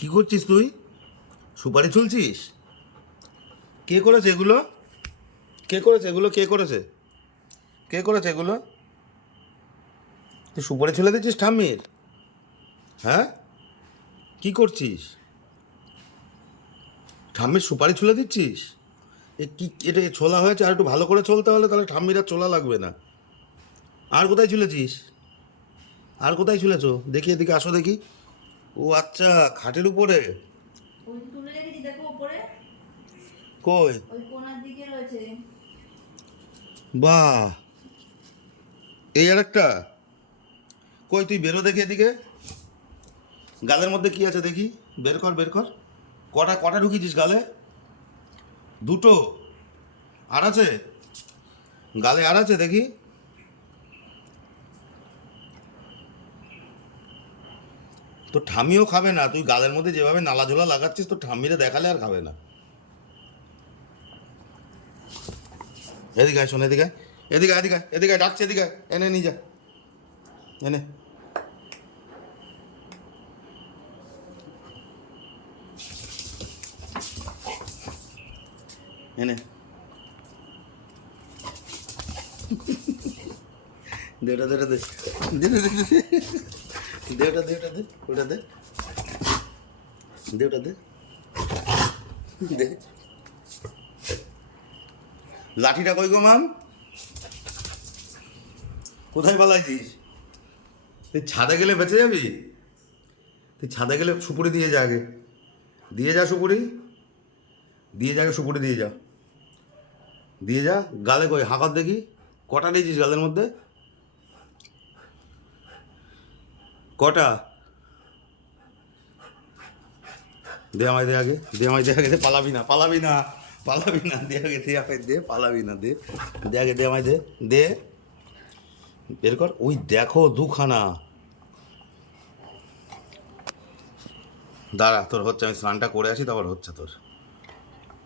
কি করছিস তুই? সুপারি চুলছিস? কে করেছে এগুলো? কে করেছে এগুলো? কে করেছে? কে করেছে এগুলো? তুই সুপারি ছুলে দিচ্ছিস ঠাম্মির? হ্যাঁ, কি করছিস? ঠাম্মির সুপারি ছুলে দিচ্ছিস? এ কি, এটা ছোলা হয়েছে? আর একটু ভালো করে চলতে হলে তাহলে ঠাম্মির আর ছোলা লাগবে না। আর কোথায় ছুলেছিস? আর কোথায় ছুলেছো? দেখি, এদিকে আসো দেখি। ও আচ্ছা, খাটের উপরে। ওই তুলে রেখেছি দেখো উপরে, কই? ওই কোণার দিকে রয়েছে। বাহ, এই আর একটা। কই তুই বেরো দেখি এদিকে। গালের মধ্যে কি আছে দেখি? বের কর, বের কর। কটা কটা ঢুকিয়েছিস গালে? দুটো? আর আছে? গালে আর আছে দেখি। তো ঠামিও খাবে না, তুই গালের মধ্যে যেভাবে নালাঝোলা লাগাচ্ছিস তো ঠাম্মিরে দেখালে আর খাবে না। এদিকে আয়, শোন এদিকে আয়। এদিকে আয়, এদিকে আয়, এদিকে আয়, ডাকছে এদিকে আয়। এনে নিয়ে যা, এনে। এনে দে, ওটা দে, ওটা দে, দে দে দে দে দে, ওটা দে, ওটা দে, ওটা দে, দে ওটা দে, দে। লাঠিটা কই গো মাম? কোথায় পালাইছিস? তুই ছাদে গেলে বেঁচে যাবি? তুই ছাদে গেলে সুপুরি দিয়ে যা আগে। দিয়ে যা সুপুরি, দিয়ে যা আগে, সুপুরি দিয়ে যা, দিয়ে যা। গালে কই হাঁকার দেখি। কটা দিয়েছিস গালের মধ্যে? কটা? দে আমায়, দে আগে, দে আমায়, দে আগে, দে। পালাবি না, পালাবি না, পালাবি না, দে আগে, দে আমায়, দে। পালাবি না, দে, দে আগে, দে আমায়, দে, দে। বের কর। ওই দেখো দুখানা। দাঁড়া, তোর হচ্ছে, আমি স্নানটা করে আসি, তারপর হচ্ছে তোর।